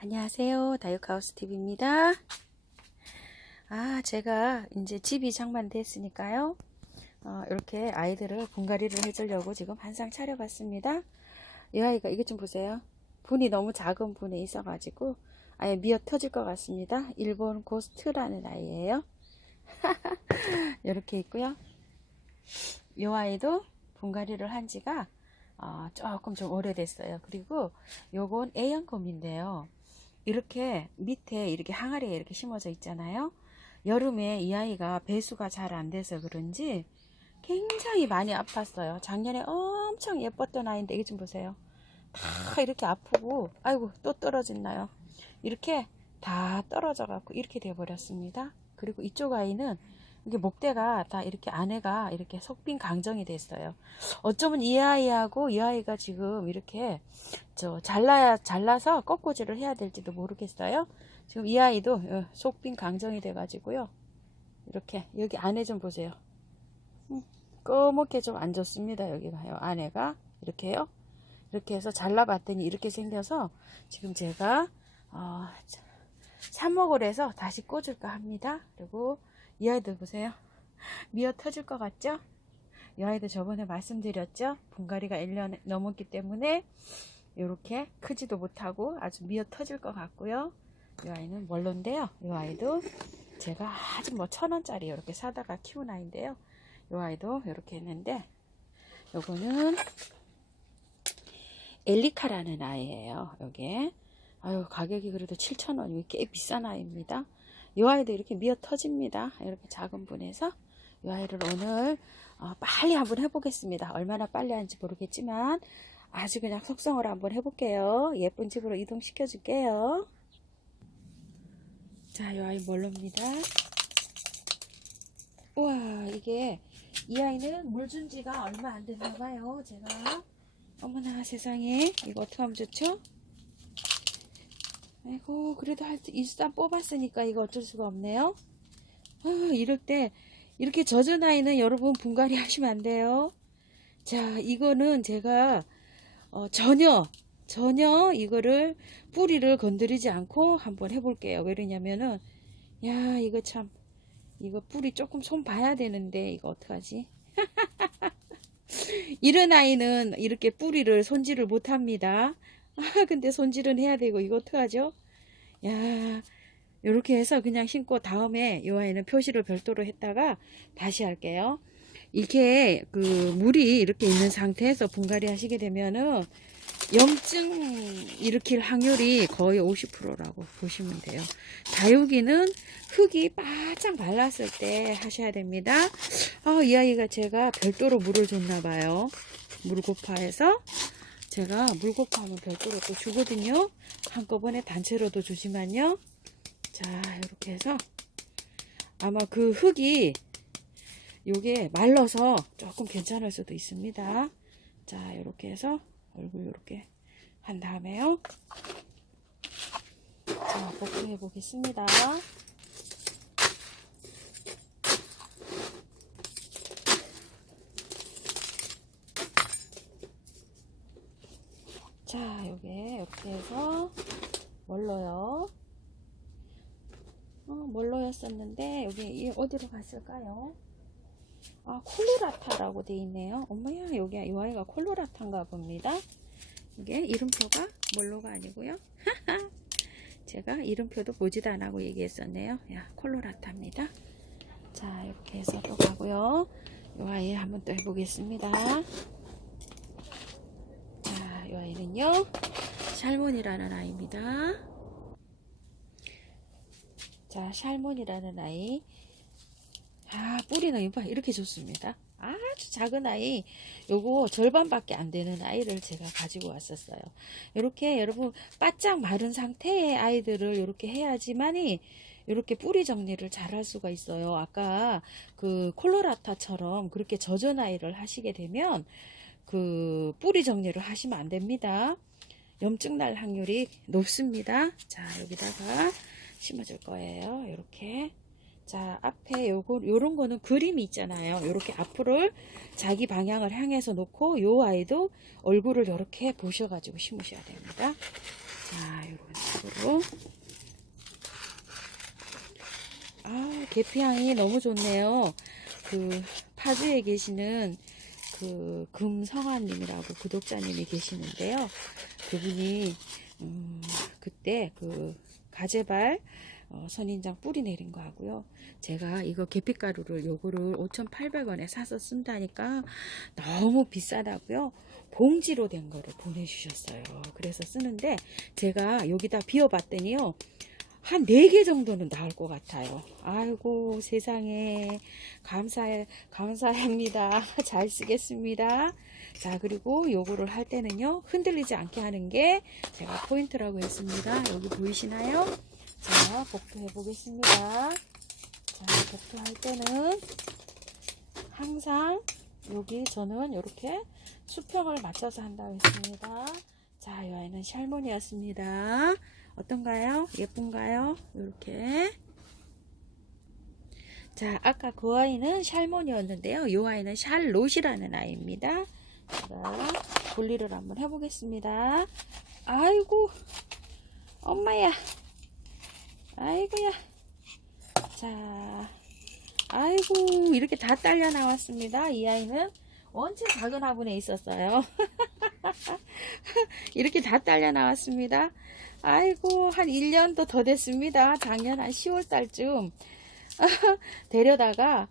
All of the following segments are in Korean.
안녕하세요. 다육하우스 TV입니다. 제가 이제 집이 장만됐으니까요. 이렇게 아이들을 분갈이를 해주려고 지금 한상 차려봤습니다. 이 아이가 이것 좀 보세요. 분이 너무 작은 분에 있어가지고 아예 미어 터질 것 같습니다. 일본 고스트라는 아이예요. 이렇게 있고요. 이 아이도 분갈이를 한 지가 조금 좀 오래됐어요. 그리고 요건 A형곰인데요. 이렇게 밑에 이렇게 항아리에 이렇게 심어져 있잖아요. 여름에 이 아이가 배수가 잘 안 돼서 그런지 굉장히 많이 아팠어요. 작년에 엄청 예뻤던 아이인데 이거 좀 보세요. 다 이렇게 아프고, 아이고 또 떨어졌나요? 이렇게 다 떨어져 갖고 이렇게 돼 버렸습니다. 그리고 이쪽 아이는 이게 목대가 다 이렇게 안에가 이렇게 속빈 강정이 됐어요. 어쩌면 이 아이하고 이 아이가 지금 이렇게 잘라서 꺾고질을 해야 될지도 모르겠어요. 지금 이 아이도 속빈 강정이 돼 가지고요. 이렇게 여기 안에 좀 보세요. 꺼멓게 좀 안 좋습니다. 여기가요. 안에가 이렇게요. 이렇게 해서 잘라봤더니 이렇게 생겨서 지금 제가 삽목을 해서 다시 꽂을까 합니다. 그리고 이 아이들 보세요. 미어 터질 것 같죠? 이 아이들 저번에 말씀드렸죠? 분갈이가 1년 넘었기 때문에 이렇게 크지도 못하고 아주 미어 터질 것 같고요. 이 아이는 멀론데요. 이 아이도 제가 아주 1,000원짜리 이렇게 사다가 키운 아이인데요. 이 아이도 이렇게 했는데 요거는 엘리카라는 아이예요. 요게 가격이 그래도 7,000원, 꽤 비싼 아이입니다. 이 아이도 이렇게 미어 터집니다. 이렇게 작은 분에서 이 아이를 오늘 빨리 한번 해보겠습니다. 얼마나 빨리 하는지 모르겠지만 아주 그냥 속성으로 한번 해볼게요. 예쁜 집으로 이동시켜 줄게요. 자, 이 아이 멀로입니다. 우와, 이게 이 아이는 물 준 지가 얼마 안 됐나 봐요. 제가 어머나 세상에, 이거 어떻게 하면 좋죠? 아이고, 그래도 일단 뽑았으니까 이거 어쩔 수가 없네요. 이럴 때 이렇게 젖은 아이는 여러분 분갈이 하시면 안 돼요. 자, 이거는 제가 전혀 이거를 뿌리를 건드리지 않고 한번 해볼게요. 왜냐면은 이거 참, 이거 뿌리 조금 손 봐야 되는데 이거 어떡하지? 이런 아이는 이렇게 뿌리를 손질을 못 합니다. 근데 손질은 해야 되고 이거 어떡하죠? 이렇게 해서 그냥 심고 다음에 이 아이는 표시를 별도로 했다가 다시 할게요. 이게 물이 이렇게 있는 상태에서 분갈이 하시게 되면은 염증 일으킬 확률이 거의 50%라고 보시면 돼요. 다육이는 흙이 바짝 말랐을 때 하셔야 됩니다. 이 아이가 제가 별도로 물을 줬나 봐요. 물고파해서 제가 물고파하면 별도로 또 주거든요. 한꺼번에 단체로도 주지만요. 자, 이렇게 해서 아마 그 흙이 요게 말라서 조금 괜찮을 수도 있습니다. 자, 이렇게 해서 얼굴 이렇게 한 다음에요. 자, 복구해 보겠습니다. 자, 요게 이렇게 해서 멀러요. 멀러였었는데 여기 어디로 갔을까요? 콜로라타라고 돼 있네요. 엄마야, 여기 이 아이가 콜로라타인가 봅니다. 이게 이름표가 멀로가 아니고요. 제가 이름표도 보지도 안 하고 얘기했었네요. 콜로라타입니다. 자, 이렇게 해서 또 가고요. 이 아이 한번 또 해보겠습니다. 자, 이 아이는요, 샬몬이라는 아이입니다. 자, 샬몬이라는 아이. 뿌리는 이렇게 좋습니다. 아주 작은 아이, 요거 절반밖에 안 되는 아이를 제가 가지고 왔었어요. 이렇게 여러분 바짝 마른 상태의 아이들을 이렇게 해야지만이 이렇게 뿌리 정리를 잘 할 수가 있어요. 아까 그 콜로라타처럼 그렇게 젖은 아이를 하시게 되면 그 뿌리 정리를 하시면 안 됩니다. 염증 날 확률이 높습니다. 자, 여기다가 심어줄 거예요. 이렇게. 자, 앞에 요런 거는 그림이 있잖아요. 요렇게 앞으로 자기 방향을 향해서 놓고 요 아이도 얼굴을 이렇게 보셔가지고 심으셔야 됩니다. 자, 요런 식으로. 이쪽으로. 아, 계피향이 너무 좋네요. 그 파주에 계시는 그 금성환님이라고 구독자님이 계시는데요. 그분이 그때 그 가재발 선인장 뿌리 내린 거 하고요. 제가 이거 계피가루를 요거를 5,800원에 사서 쓴다니까 너무 비싸다고요. 봉지로 된 거를 보내주셨어요. 그래서 쓰는데 제가 여기다 비워봤더니요. 한 4개 정도는 나올 것 같아요. 아이고 세상에 감사합니다. 잘 쓰겠습니다. 자, 그리고 요거를 할 때는요 흔들리지 않게 하는 게 제가 포인트라고 했습니다. 여기 보이시나요? 자, 복토해 보겠습니다. 자, 복토할 때는 항상 여기 저는 이렇게 수평을 맞춰서 한다고 했습니다. 자, 이 아이는 샬몬이었습니다. 어떤가요? 예쁜가요? 이렇게. 자, 아까 그 아이는 샬몬이었는데요. 이 아이는 샬롯이라는 아이입니다. 제가 분리를 한번 해보겠습니다. 아이고, 엄마야. 아이고야. 자, 아이고, 이렇게 다 딸려 나왔습니다. 이 아이는 원체 작은 화분에 있었어요. 이렇게 다 딸려 나왔습니다. 아이고, 한 1년도 더 됐습니다. 작년 한 10월 달쯤 데려다가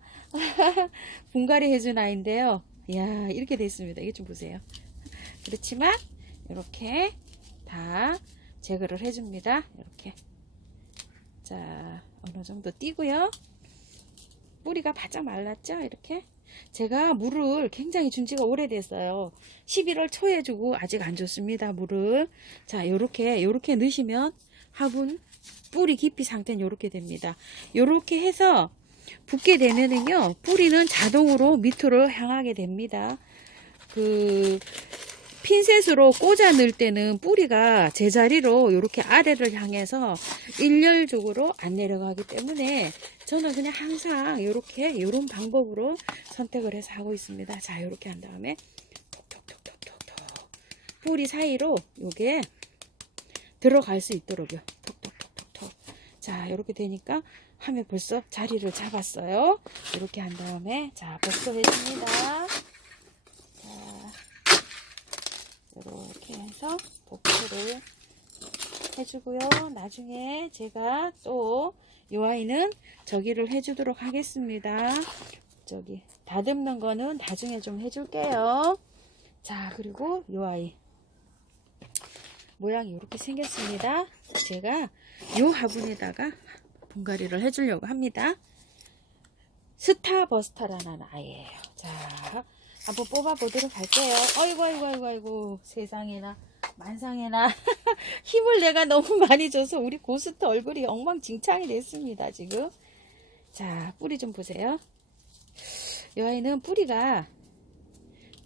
분갈이 해준 아이인데요. 이야, 이렇게 됐습니다. 이게 좀 보세요. 그렇지만 이렇게 다 제거를 해줍니다. 이렇게. 자, 어느 정도 띄고요. 뿌리가 바짝 말랐죠? 이렇게. 제가 물을 굉장히 준 지가 오래됐어요. 11월 초에 주고 아직 안 줬습니다. 물을. 자, 요렇게 넣으시면 화분 뿌리 깊이 상태는 요렇게 됩니다. 요렇게 해서 붓게 되면은요, 뿌리는 자동으로 밑으로 향하게 됩니다. 그 핀셋으로 꽂아 넣을 때는 뿌리가 제자리로 이렇게 아래를 향해서 일렬적으로 안 내려가기 때문에 저는 그냥 항상 이렇게 이런 방법으로 선택을 해서 하고 있습니다. 자, 이렇게 한 다음에 톡톡톡톡톡톡 뿌리 사이로 요게 들어갈 수 있도록요. 톡톡톡톡톡. 자, 이렇게 되니까 하면 벌써 자리를 잡았어요. 이렇게 한 다음에 자, 복도해 줍니다. 자, 이렇게 해서 복토를 해주고요. 나중에 제가 또 이 아이는 저기를 해주도록 하겠습니다. 저기 다듬는 거는 나중에 좀 해줄게요. 자, 그리고 이 아이 모양이 이렇게 생겼습니다. 제가 이 화분에다가 분갈이를 해주려고 합니다. 스타버스터라는 아이예요. 자, 한번 뽑아 보도록 할게요. 아이고 세상에나 만상에나 힘을 내가 너무 많이 줘서 우리 고스트 얼굴이 엉망진창이 됐습니다. 지금. 자, 뿌리 좀 보세요. 이 아이는 뿌리가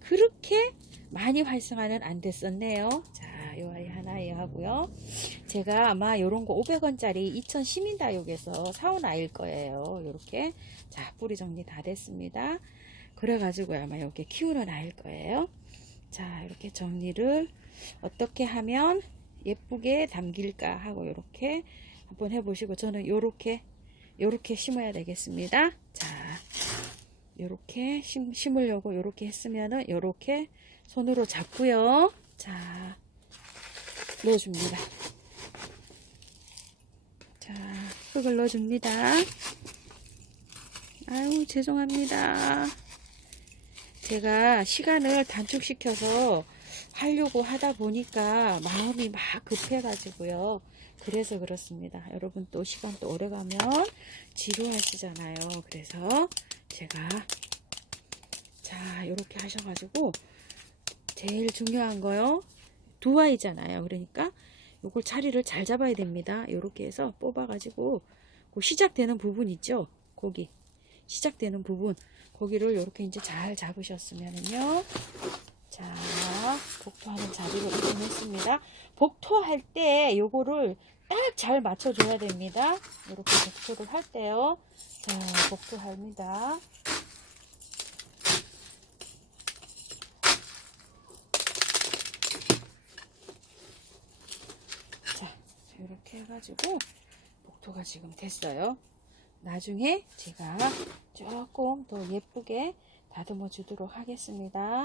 그렇게 많이 활성화는 안 됐었네요. 자, 이 아이 하나에 하고요. 제가 아마 요런 거 500원짜리 2000 시민다육에서 사온 아이일 거예요. 요렇게. 자, 뿌리 정리 다 됐습니다. 그래가지고 아마 이렇게 키우는 아이일 거예요. 자, 이렇게 정리를 어떻게 하면 예쁘게 담길까 하고 이렇게 한번 해보시고, 저는 요렇게 심어야 되겠습니다. 자, 요렇게 심으려고 요렇게 했으면은 요렇게 손으로 잡고요. 자, 넣어줍니다. 자, 흙을 넣어줍니다. 아유, 죄송합니다. 제가 시간을 단축시켜서 하려고 하다 보니까 마음이 막 급해가지고요. 그래서 그렇습니다. 여러분 또 시간 또 오래 가면 지루하시잖아요. 그래서 제가 자, 이렇게 하셔가지고 제일 중요한 거요. 두 아이잖아요. 그러니까 요걸 자리를 잘 잡아야 됩니다. 이렇게 해서 뽑아가지고 그 시작되는 부분 있죠. 거기 시작되는 부분 거기를 이렇게 이제 잘 잡으셨으면은요. 자, 복토하는 자리로 이동했습니다. 복토할 때 요거를 딱 잘 맞춰줘야 됩니다. 이렇게 복토를 할 때요. 자, 복토합니다. 자, 이렇게 이렇게 해가지고 복토가 지금 됐어요. 나중에 제가 조금 더 예쁘게 다듬어 주도록 하겠습니다.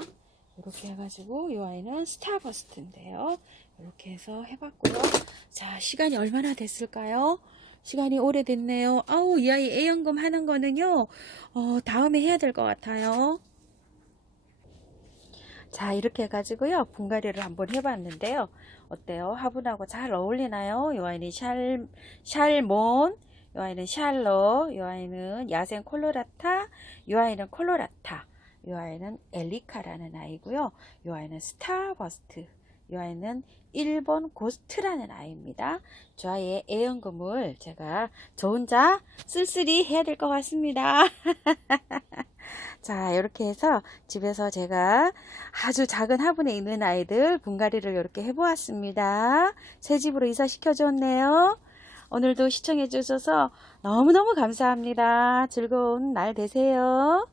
이렇게 해가지고 이 아이는 스타버스트인데요. 이렇게 해서 해봤고요. 자, 시간이 얼마나 됐을까요? 시간이 오래됐네요. 아우, 이 아이 A연금 하는 거는요, 다음에 해야 될 것 같아요. 자, 이렇게 해가지고요, 분갈이를 한번 해봤는데요. 어때요? 화분하고 잘 어울리나요? 이 아이는 샬몬, 이 아이는 샬러, 이 아이는 야생 콜로라타, 이 아이는 콜로라타, 이 아이는 엘리카라는 아이고요. 이 아이는 스타버스트, 이 아이는 일본 고스트라는 아이입니다. 저 아이의 애연금을 제가 저 혼자 쓸쓸히 해야 될 것 같습니다. 자, 이렇게 해서 집에서 제가 아주 작은 화분에 있는 아이들 분갈이를 이렇게 해보았습니다. 새 집으로 이사시켜 줬네요. 오늘도 시청해 주셔서 너무너무 감사합니다. 즐거운 날 되세요.